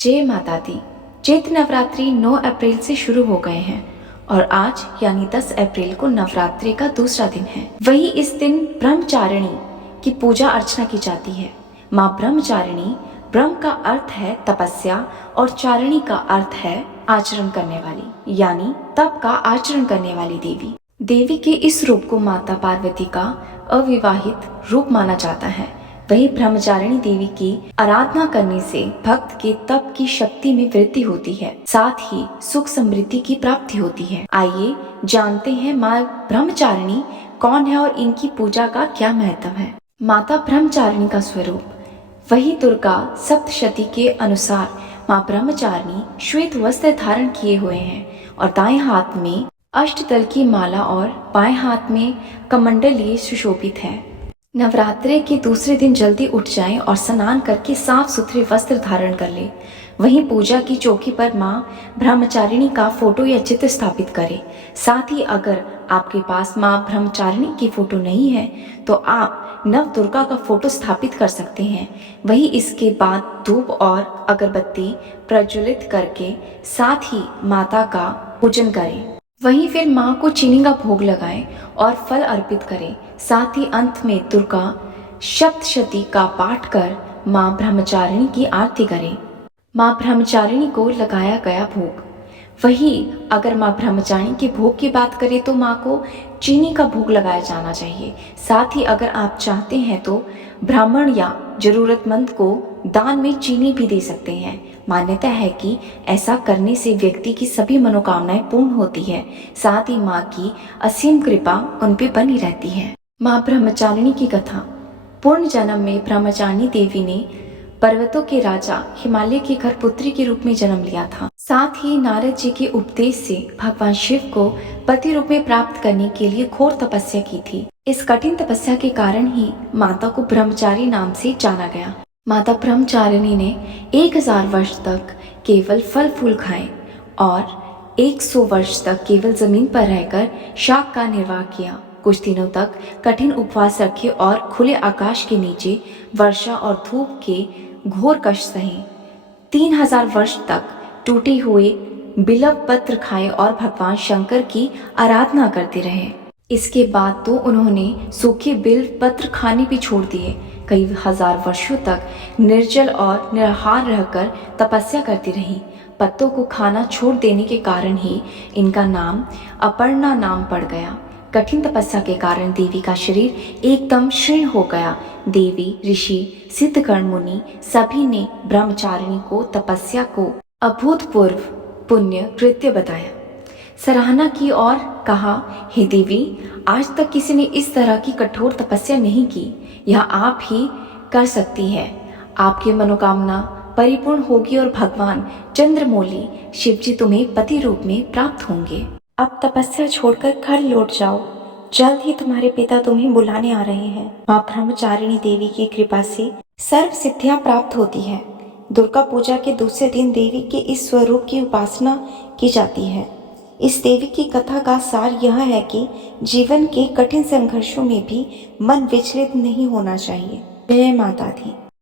जय माता दी। चैत्र नवरात्रि 9 अप्रैल से शुरू हो गए हैं और आज यानी 10 अप्रैल को नवरात्रि का दूसरा दिन है। वही इस दिन ब्रह्मचारिणी की पूजा अर्चना की जाती है। माँ ब्रह्मचारिणी, ब्रह्म का अर्थ है तपस्या और चारिणी का अर्थ है आचरण करने वाली, यानी तप का आचरण करने वाली देवी। देवी के इस रूप को माता पार्वती का अविवाहित रूप माना जाता है। वही ब्रह्मचारिणी देवी की आराधना करने से भक्त के तप की शक्ति में वृद्धि होती है, साथ ही सुख समृद्धि की प्राप्ति होती है। आइए जानते हैं माँ ब्रह्मचारिणी कौन है और इनकी पूजा का क्या महत्व है। माता ब्रह्मचारिणी का स्वरूप। वही दुर्गा सप्तशती के अनुसार माँ ब्रह्मचारिणी श्वेत वस्त्र धारण किए हुए हैं और दाएं हाथ में अष्टदल की माला और बाएं हाथ में कमंडल लिए सुशोभित है। नवरात्रे के दूसरे दिन जल्दी उठ जाएं और स्नान करके साफ सुथरे वस्त्र धारण कर ले। वहीं पूजा की चौकी पर माँ ब्रह्मचारिणी का फोटो या चित्र स्थापित करें। साथ ही अगर आपके पास माँ ब्रह्मचारिणी की फोटो नहीं है तो आप नव दुर्गा का फोटो स्थापित कर सकते हैं। वही इसके बाद धूप और अगरबत्ती प्रज्वलित करके साथ ही माता का पूजन करें। वहीं फिर माँ को चीनी का भोग लगाएं और फल अर्पित करें। साथ ही अंत में दुर्गा सप्तशती का पाठ कर माँ ब्रह्मचारिणी की आरती करें। माँ ब्रह्मचारिणी को लगाया गया भोग। वही अगर माँ ब्रह्मचारिणी के भोग की बात करें तो माँ को चीनी का भोग लगाया जाना चाहिए। साथ ही अगर आप चाहते हैं तो ब्राह्मण या जरूरतमंद को दान में चीनी भी दे सकते हैं। मान्यता है कि ऐसा करने से व्यक्ति की सभी मनोकामनाएं पूर्ण होती है। साथ ही माँ की असीम कृपा उन पे बनी रहती है। माँ ब्रह्मचारिणी की कथा। पूर्ण जन्म में ब्रह्मचारिणी देवी ने पर्वतों के राजा हिमालय के घर पुत्री के रूप में जन्म लिया था। साथ ही नारद जी के उपदेश से भगवान शिव को पति रूप में प्राप्त करने के लिए घोर तपस्या की थी। इस कठिन तपस्या के कारण ही माता को ब्रह्मचारी नाम से जाना गया। माता ब्रह्मचारिणी ने 1000 वर्ष तक केवल फल फूल खाए और 100 वर्ष तक केवल जमीन पर रहकर शाक का निर्वाह किया। कुछ दिनों तक कठिन उपवास रखे और खुले आकाश के नीचे वर्षा और धूप के घोर कष्ट सहे। 3000 वर्ष तक टूटे हुए बिल्व पत्र खाए और भगवान शंकर की आराधना करते रहे। इसके बाद तो उन्होंने सूखे बिल्व पत्र खाने भी छोड़ दिए। कई हजार वर्षों तक निर्जल और निराहार रहकर तपस्या करती रही। पत्तों को खाना छोड़ देने के कारण ही इनका नाम अपर्णा नाम पड़ गया। कठिन तपस्या के कारण देवी का शरीर एकदम क्षीण हो गया। देवी, ऋषि, सिद्धगण, मुनि सभी ने ब्रह्मचारिणी को तपस्या को अभूतपूर्व पुण्य कृत्य बताया, सराहना की और कहा, हे देवी, आज तक किसी ने इस तरह की कठोर तपस्या नहीं की। यह आप ही कर सकती है। आपकी मनोकामना परिपूर्ण होगी और भगवान चंद्रमौली शिवजी तुम्हें पति रूप में प्राप्त होंगे। अब तपस्या छोड़कर घर लौट जाओ, जल्द ही तुम्हारे पिता तुम्हें बुलाने आ रहे हैं। माँ ब्रह्मचारिणी देवी की कृपा से सर्व सिद्धियां प्राप्त होती है। दुर्गा पूजा के दूसरे दिन देवी के इस स्वरूप की उपासना की जाती है। इस देवी की कथा का सार यह है कि जीवन के कठिन संघर्षों में भी मन विचलित नहीं होना चाहिए। जय माता दी।